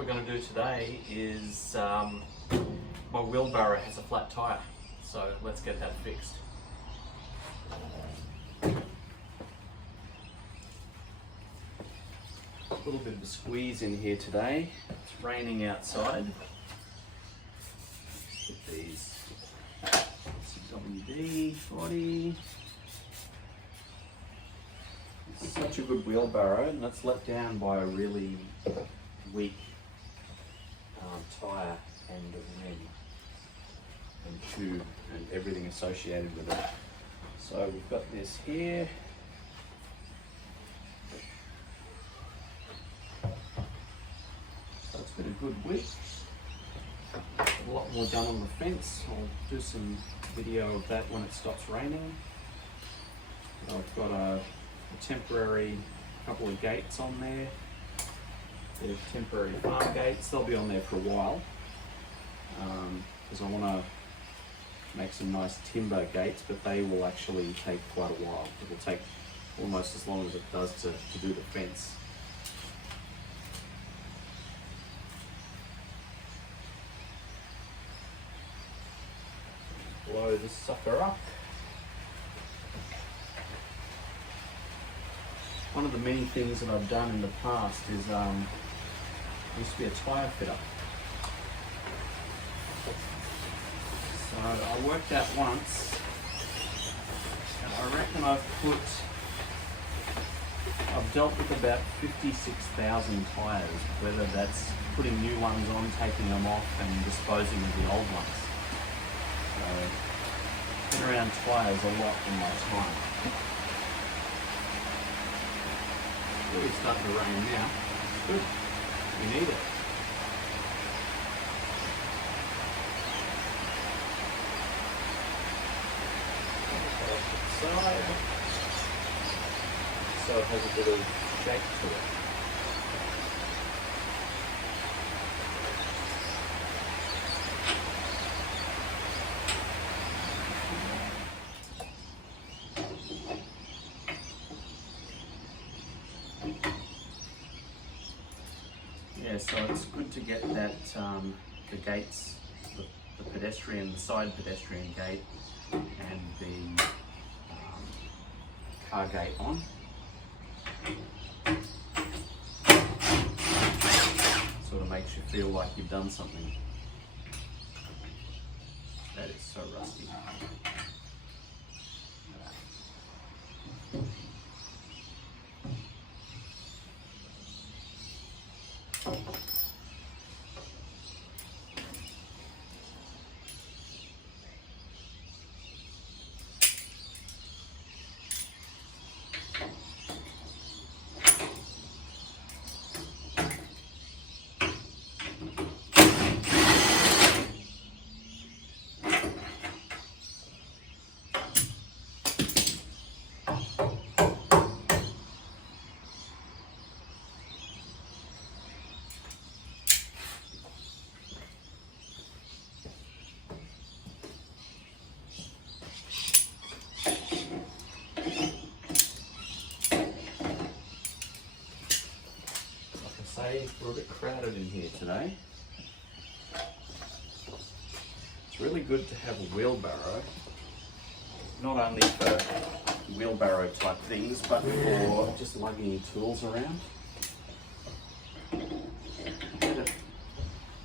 we're going to do today is my wheelbarrow has a flat tyre, so let's get that fixed. A little bit of a squeeze in here today. It's raining outside. Get these WD-40. It's such a good wheelbarrow, and that's let down by a really weak tyre and rim and tube and everything associated with it. So we've got this here. So it's got a good width. A lot more done on the fence. I'll do some video of that when it stops raining. I've got a temporary couple of gates on there. They're temporary farm gates. They'll be on there for a while because I want to make some nice timber gates, but they will actually take quite a while. It will take almost as long as it does to do the fence. Blow this sucker up. One of the many things that I've done in the past is I used to be a tyre fitter. So I worked out once, and I reckon I've dealt with about 56,000 tyres, whether that's putting new ones on, taking them off and disposing of the old ones. So I've been around tyres a lot in my time. It's really starting to rain now. Good. We need it. Side. So it has a bit of shape to it. Yeah, so it's good to get that the gates, the side pedestrian gate and the car gate on. Sort of makes you feel like you've done something. That is so rusty. We're a bit crowded in here today. It's really good to have a wheelbarrow, not only for wheelbarrow type things, but for just lugging tools around. I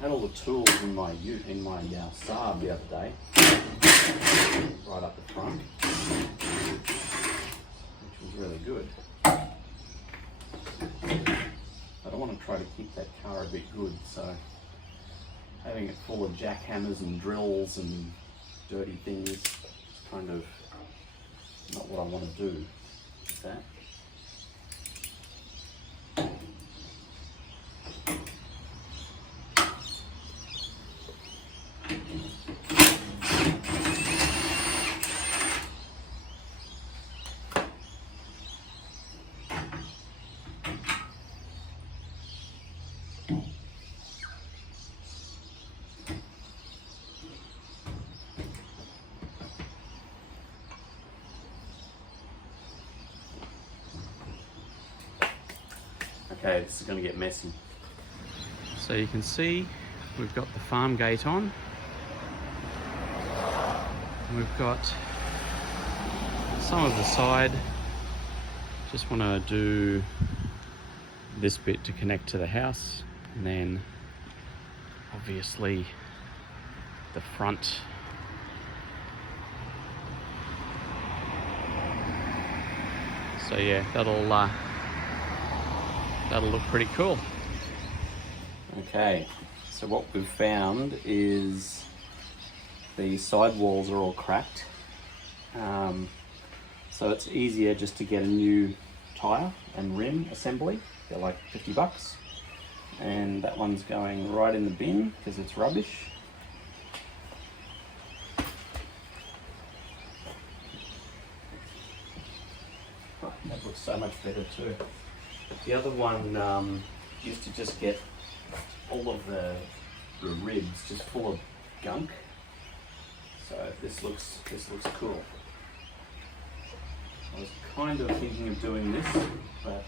had all the tools in my Saab the other day, right up the front, which was really good. I want to try to keep that car a bit good, so having it full of jackhammers and drills and dirty things is kind of not what I want to do with that. Okay, this is going to get messy. So you can see we've got the farm gate on. We've got some of the side. Just want to do this bit to connect to the house, and then obviously the front. So yeah, that'll look pretty cool. Okay, so what we've found is the side walls are all cracked. So it's easier just to get a new tyre and rim assembly. They're like $50. And that one's going right in the bin because it's rubbish. Oh, that looks so much better too. The other one used to just get all of the ribs just full of gunk. So this looks cool. I was kind of thinking of doing this, but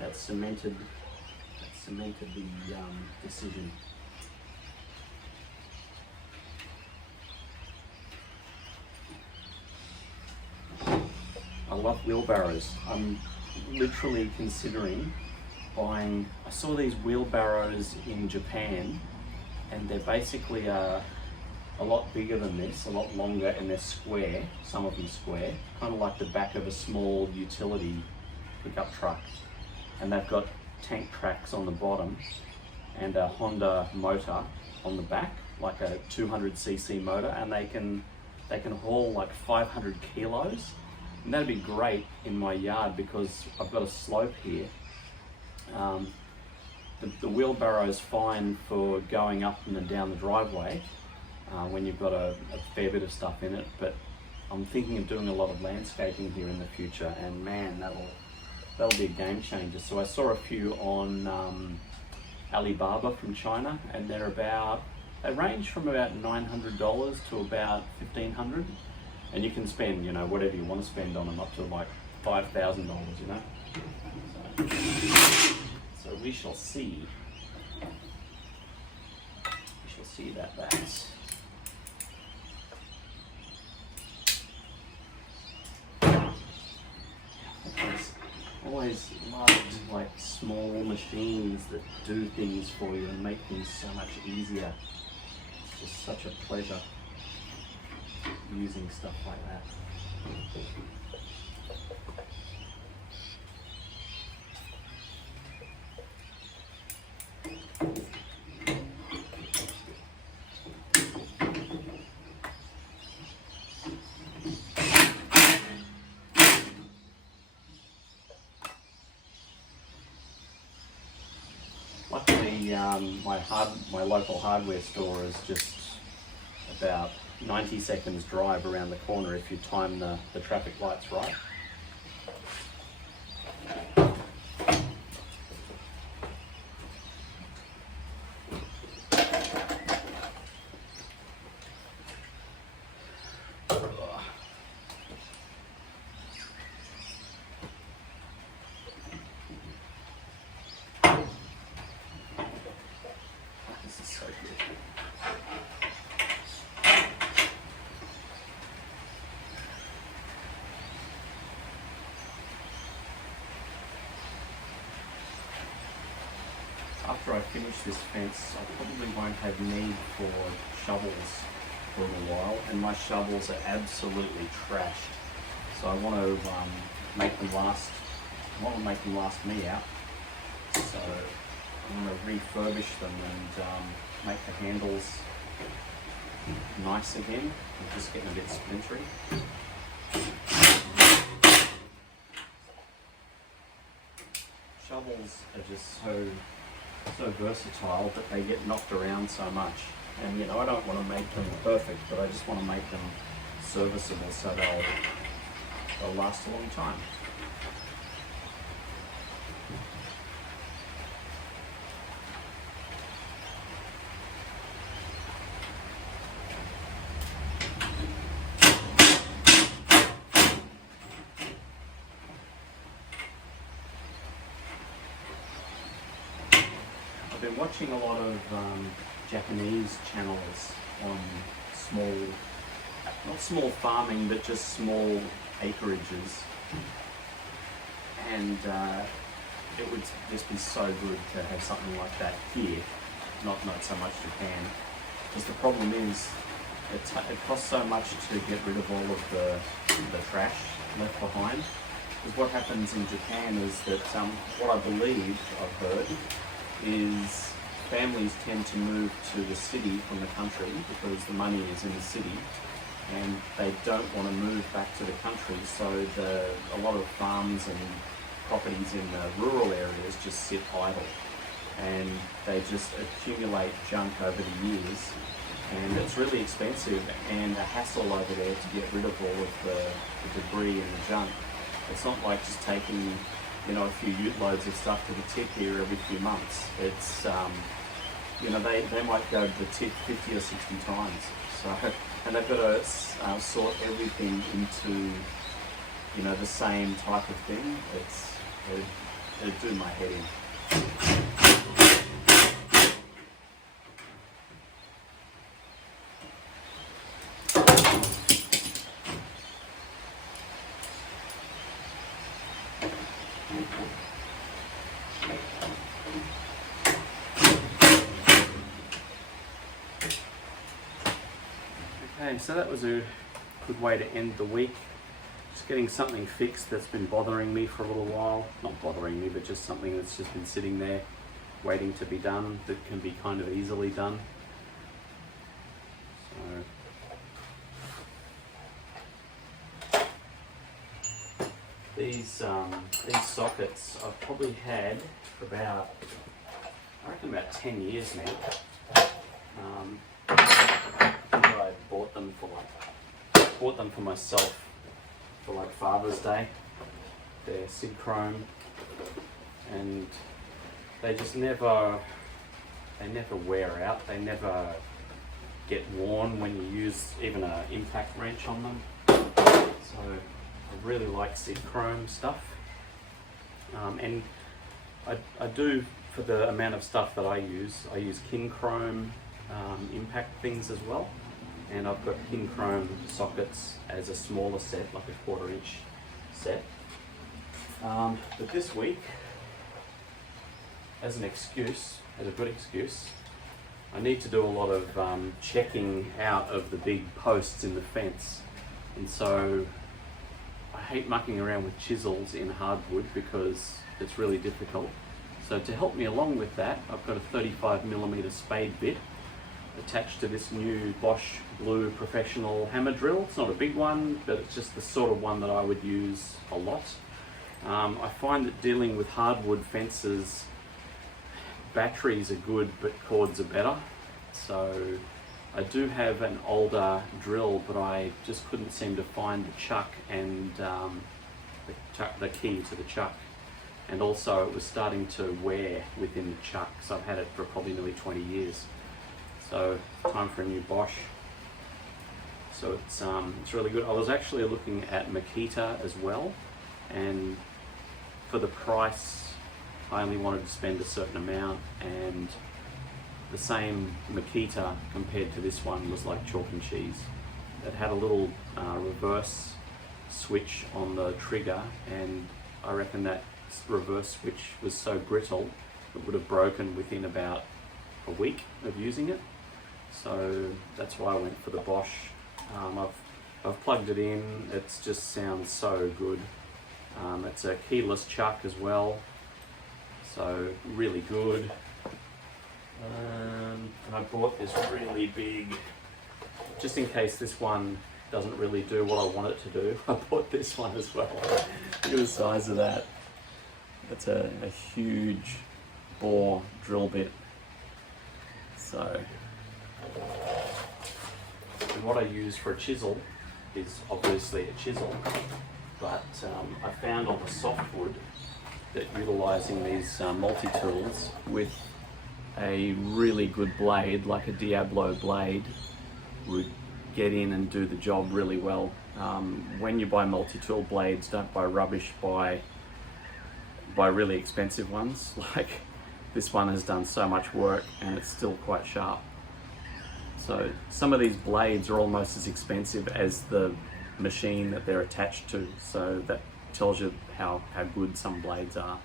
that cemented the decision. I love wheelbarrows. I'm literally considering buying. I saw these wheelbarrows in Japan, and they're basically a lot bigger than this, a lot longer, and they're square, some of them square, kind of like the back of a small utility pickup truck. And they've got tank tracks on the bottom and a Honda motor on the back, like a 200cc motor, and they can haul like 500 kilos. And that'd be great in my yard because I've got a slope here. The wheelbarrow is fine for going up and down the driveway, when you've got a fair bit of stuff in it, but I'm thinking of doing a lot of landscaping here in the future, and man, that'll be a game changer. So I saw a few on Alibaba from China, and they range from about $900 to about $1,500, and you can spend, whatever you want to spend on them, up to like $5,000, So we shall see. We shall see that. Always loved like small machines that do things for you and make things so much easier. It's just such a pleasure using stuff like that. Luckily, my local hardware store is just about 90 seconds drive around the corner if you time the traffic lights right. This is so good. After I finish this fence, I probably won't have need for shovels for a while, and my shovels are absolutely trashed. So I want to make them last. I want to make them last me out. So I'm going to refurbish them and make the handles nice again. They're just getting a bit splintery. Shovels are just so versatile that they get knocked around so much. And I don't want to make them perfect, but I just want to make them serviceable so they'll last a long time. I've been watching a lot of Japanese channels on small, not small farming, but just small acreages. And it would just be so good to have something like that here, not so much Japan. Because the problem is, it costs so much to get rid of all of the trash left behind. Because what happens in Japan is that, what I believe I've heard, is families tend to move to the city from the country because the money is in the city, and they don't want to move back to the country. So a lot of farms and properties in the rural areas just sit idle, and they just accumulate junk over the years, and it's really expensive and a hassle over there to get rid of all of the debris and the junk. It's not like just taking, you know, a few ute loads of stuff to the tip here every few months. It's, you know, they might go to the tip 50 or 60 times. So, and they've got to sort everything into, you know, the same type of thing. It'd do my head in. Okay, so that was a good way to end the week. Just getting something fixed that's been bothering me for a little while. Not bothering me, but just something that's just been sitting there waiting to be done, that can be kind of easily done. So these sockets I've probably had for about, I reckon about 10 years now. I bought them for myself for like Father's Day. They're Sid Chrome, and they just never wear out. They never get worn when you use even an impact wrench on them. So I really like Sid Chrome stuff, and I do, for the amount of stuff that I use Kin Chrome impact things as well. And I've got Kin Chrome sockets as a smaller set, like a 1/4 inch set. But this week, as a good excuse, I need to do a lot of checking out of the big posts in the fence. And so I hate mucking around with chisels in hardwood because it's really difficult. So to help me along with that, I've got a 35mm spade bit attached to this new Bosch Blue professional hammer drill. It's not a big one, but it's just the sort of one that I would use a lot. I find that dealing with hardwood fences, batteries are good, but cords are better. So I do have an older drill, but I just couldn't seem to find the chuck and the key to the chuck. And also it was starting to wear within the chuck, so I've had it for probably nearly 20 years. So time for a new Bosch. So it's really good. I was actually looking at Makita as well, and for the price I only wanted to spend a certain amount, and the same Makita compared to this one was like chalk and cheese. It had a little reverse switch on the trigger, and I reckon that reverse switch was so brittle it would have broken within about a week of using it. So that's why I went for the Bosch. I've plugged it in. It just sounds so good. It's a keyless chuck as well, so really good. And I bought this really big, just in case this one doesn't really do what I want it to do. I bought this one as well. Look at the size of that. It's a huge bore drill bit. So, and what I use for a chisel is obviously a chisel, but I found on the softwood that utilising these multi-tools with a really good blade, like a Diablo blade, would get in and do the job really well. When you buy multi-tool blades, don't buy rubbish, buy really expensive ones. Like this one has done so much work and it's still quite sharp. So some of these blades are almost as expensive as the machine that they're attached to, so that tells you how good some blades are.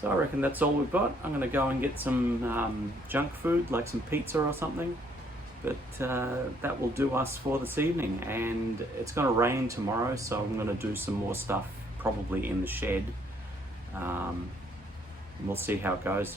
So I reckon that's all we've got. I'm going to go and get some junk food, like some pizza or something, but that will do us for this evening. And it's going to rain tomorrow, so I'm going to do some more stuff probably in the shed. We'll see how it goes.